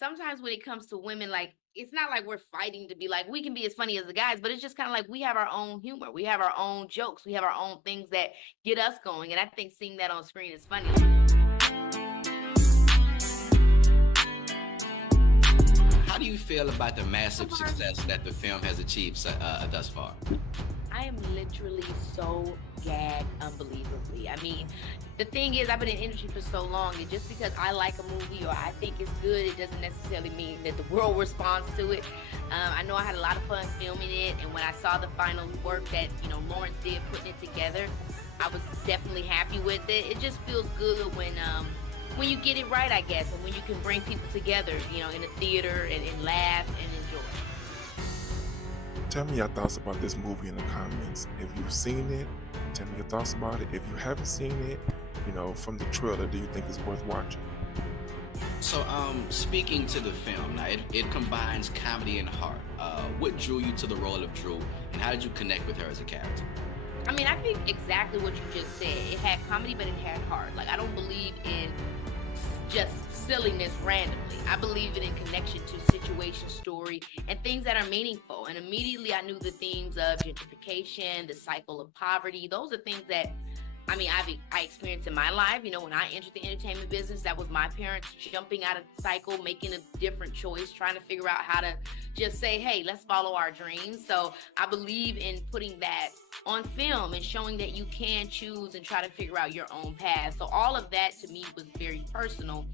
sometimes when it comes to women, like, it's not like we're fighting to be like, we can be as funny as the guys, but it's just kind of like we have our own humor. We have our own jokes. We have our own things that get us going. And I think seeing that on screen is funny. How do you feel about the massive success that the film has achieved thus far? I am literally so gagged unbelievably. I mean, the thing is, I've been in the industry for so long, and just because I like a movie or I think it's good, it doesn't necessarily mean that the world responds to it. I know I had a lot of fun filming it, and when I saw the final work that, Lawrence did putting it together, I was definitely happy with it. It just feels good when you get it right, I guess, and when you can bring people together, in a theater and laugh and enjoy. Tell me your thoughts about this movie in the comments. If you've seen it, tell me your thoughts about it. If you haven't seen it, from the trailer, do you think it's worth watching? So, speaking to the film, now it combines comedy and heart. What drew you to the role of Drew, and how did you connect with her as a character? I mean, I think exactly what you just said. It had comedy, but it had heart. Like, I don't believe in just silliness randomly. I believe it in connection to situation, story, and things that are meaningful. And immediately I knew the themes of gentrification, the cycle of poverty. Those are things that, I experienced in my life. When I entered the entertainment business, that was my parents jumping out of the cycle, making a different choice, trying to figure out how to just say, hey, let's follow our dreams. So I believe in putting that on film and showing that you can choose and try to figure out your own path. So all of that to me was very personal.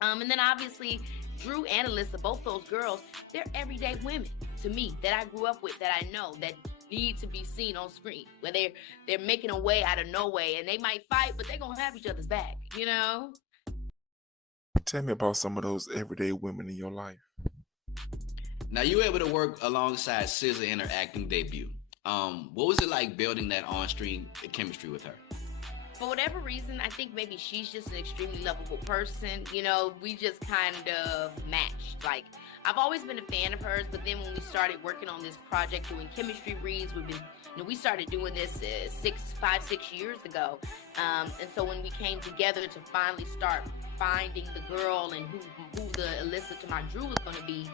And then obviously Drew and Alyssa, both those girls, they're everyday women to me that I grew up with, that I know, that need to be seen on screen, where they're making a way out of no way, and they might fight, but they're gonna have each other's back, Tell me about some of those everyday women in your life. Now, you were able to work alongside SZA in her acting debut. What was it like building that on-screen chemistry with her? For whatever reason, I think maybe she's just an extremely lovable person. We just kind of matched. Like, I've always been a fan of hers, but then when we started working on this project, doing chemistry reads, we started doing this 6 years ago. And so when we came together to finally start finding the girl and who the Alyssa to my Drew was going to be,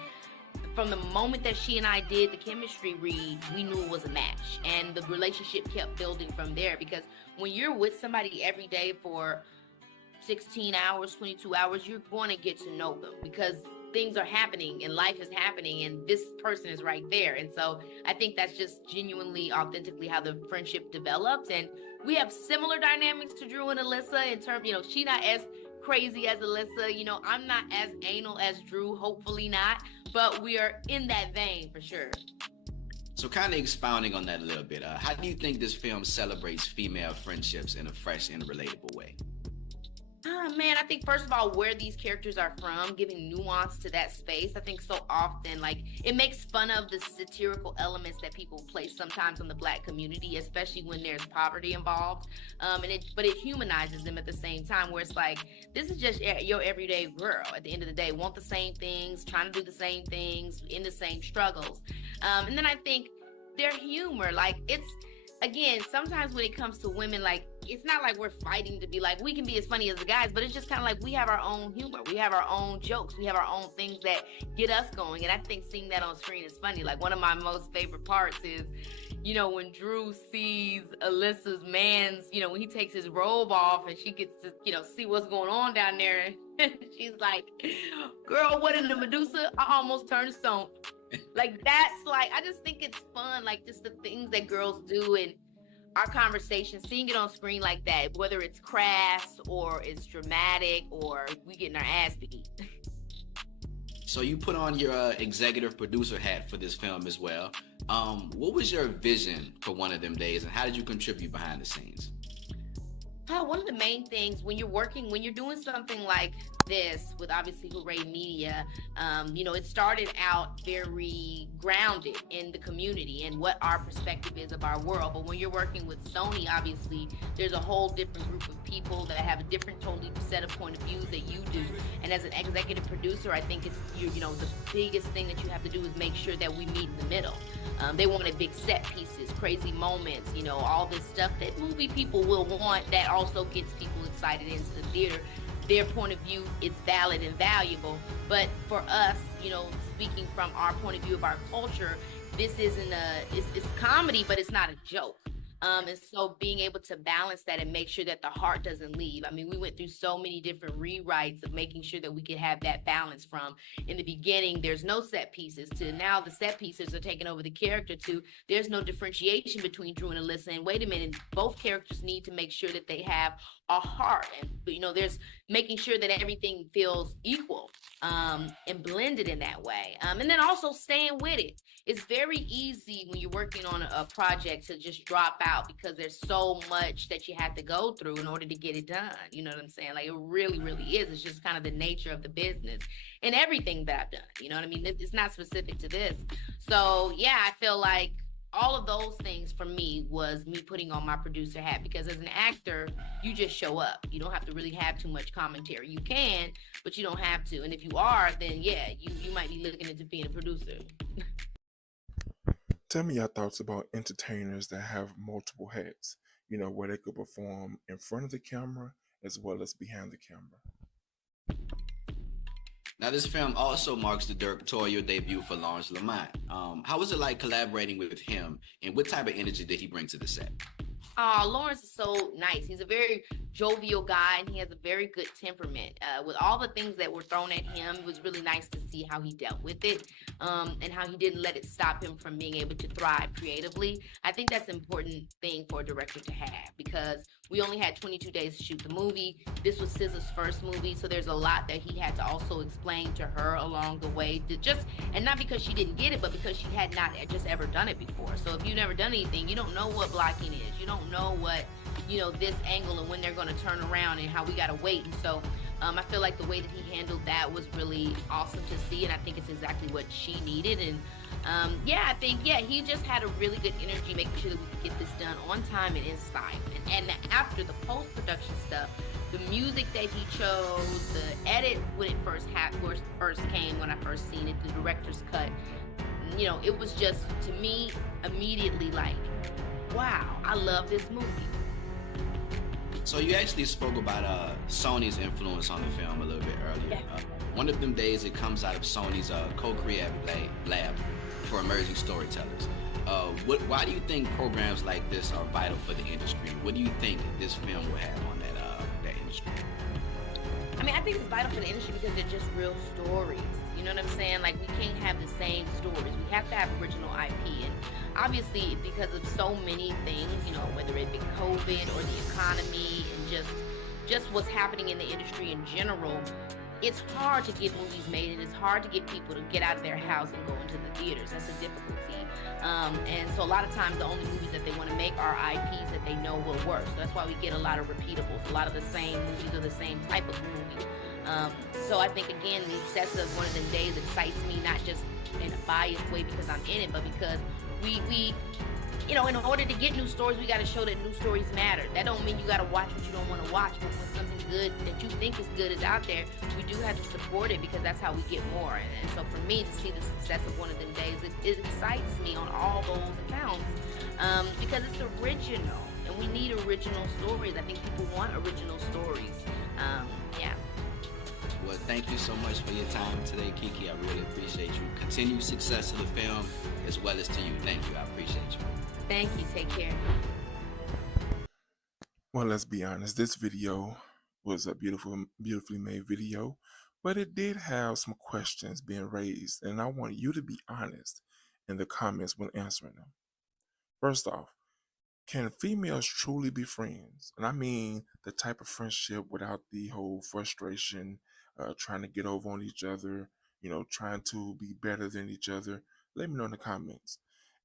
from the moment that she and I did the chemistry read, we knew it was a match. And the relationship kept building from there, because when you're with somebody every day for 16 hours, 22 hours, you're going to get to know them, because things are happening and life is happening and this person is right there. And so I think that's just genuinely, authentically how the friendship develops. And we have similar dynamics to Drew and Alyssa in terms, she's not as crazy as Alyssa, I'm not as anal as Drew, hopefully not, but we are in that vein for sure. So kind of expounding on that a little bit, how do you think this film celebrates female friendships in a fresh and relatable way? Man, I think first of all, where these characters are from, giving nuance to that space. I think so often, like, it makes fun of the satirical elements that people place sometimes on the Black community, especially when there's poverty involved. But it humanizes them at the same time, where it's like, this is just your everyday girl at the end of the day, want the same things, trying to do the same things, in the same struggles. And then I think their humor, like, it's, again, sometimes when it comes to women, like, it's not like we're fighting to be like, we can be as funny as the guys, but it's just kind of like we have our own humor. We have our own jokes. We have our own things that get us going. And I think seeing that on screen is funny. Like, one of my most favorite parts is, when Drew sees Alyssa's man's, when he takes his robe off and she gets to, see what's going on down there. And she's like, girl, what in the Medusa? I almost turned stone. Like, that's like, I just think it's fun. Like, just the things that girls do and our conversation, seeing it on screen like that, whether it's crass or it's dramatic or we getting our ass beat. So you put on your executive producer hat for this film as well. What was your vision for One of Them Days, and how did you contribute behind the scenes? One of the main things when you're doing something like this with obviously Hooray Media, it started out very grounded in the community and what our perspective is of our world. But when you're working with Sony, obviously there's a whole different group of people that have a different totally set of point of views that you do. And as an executive producer, I think it's the biggest thing that you have to do is make sure that we meet in the middle. They wanted big set pieces, crazy moments, all this stuff that movie people will want that also gets people excited into the theater. their point of view is valid and valuable. But for us, speaking from our point of view of our culture, this isn't it's comedy, but it's not a joke. And so being able to balance that and make sure that the heart doesn't leave. I mean, we went through so many different rewrites of making sure that we could have that balance from in the beginning, there's no set pieces, to now the set pieces are taking over the character, to there's no differentiation between Drew and Alyssa. And wait a minute, both characters need to make sure that they have a heart. And, there's making sure that everything feels equal and blended in that way. And then also staying with it. It's very easy when you're working on a project to just drop out because there's so much that you have to go through in order to get it done. You know what I'm saying? Like, it really, really is. It's just kind of the nature of the business and everything that I've done. You know what I mean? It's not specific to this. So yeah, I feel like all of those things for me was me putting on my producer hat, because as an actor, you just show up. You don't have to really have too much commentary. You can, but you don't have to. And if you are, then yeah, you might be looking into being a producer. Tell me your thoughts about entertainers that have multiple hats, where they could perform in front of the camera as well as behind the camera. Now, this film also marks the directorial debut for Lawrence Lamont. How was it like collaborating with him, and what type of energy did he bring to the set? Lawrence is so nice. He's a very jovial guy, and he has a very good temperament. With all the things that were thrown at him, it was really nice to see how he dealt with it, and how he didn't let it stop him from being able to thrive creatively. I think that's an important thing for a director to have, because we only had 22 days to shoot the movie. This was SZA's first movie, so there's a lot that he had to also explain to her along the way. And not because she didn't get it, but because she had not just ever done it before. So if you've never done anything, you don't know what blocking is. You don't know what, this angle and when they're going to turn around and how we got to wait. And so I feel like the way that he handled that was really awesome to see, and I think it's exactly what she needed. And I think, he just had a really good energy, making sure that we could get this done on time and in style. And after the post-production stuff, the music that he chose, the edit when it first came, when I first seen it, the director's cut, it was just, to me, immediately like, wow, I love this movie. So you actually spoke about Sony's influence on the film a little bit earlier. Yeah. One of them days, it comes out of Sony's co-creative lab for emerging storytellers. Why do you think programs like this are vital for the industry? What do you think this film will have on that industry? I mean, I think it's vital for the industry because they're just real stories. You know what I'm saying? Like, we can't have the same stories. We have to have original IP. And obviously, because of so many things, whether it be COVID or the economy and just what's happening in the industry in general, it's hard to get movies made, and it's hard to get people to get out of their house and go into the theaters. That's a difficulty. And so a lot of times the only movies that they want to make are IPs that they know will work. So that's why we get a lot of repeatables, a lot of the same movies or the same type of movie. So I think, again, the success of One of Them Days excites me, not just in a biased way because I'm in it, but because we in order to get new stories, we got to show that new stories matter. That don't mean you got to watch what you don't want to watch, but when something good that you think is good is out there, we do have to support it, because that's how we get more. And so for me to see the success of One of Them Days, it excites me on all those accounts, because it's original, and we need original stories. I think people want original stories. Well, thank you so much for your time today, Keke. I really appreciate you. Continued success of the film, as well as to you. Thank you. I appreciate you. Thank you. Take care. Well, let's be honest. This video was a beautifully made video, but it did have some questions being raised, and I want you to be honest in the comments when answering them. First off, can females truly be friends? And I mean the type of friendship without the whole frustration, trying to get over on each other, trying to be better than each other. Let me know in the comments.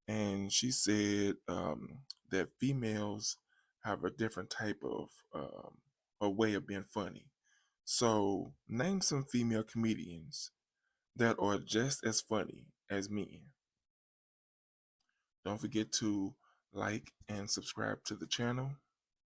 And she said that females have a different type of a way of being funny. So name some female comedians that are just as funny as men. Don't forget to like and subscribe to the channel.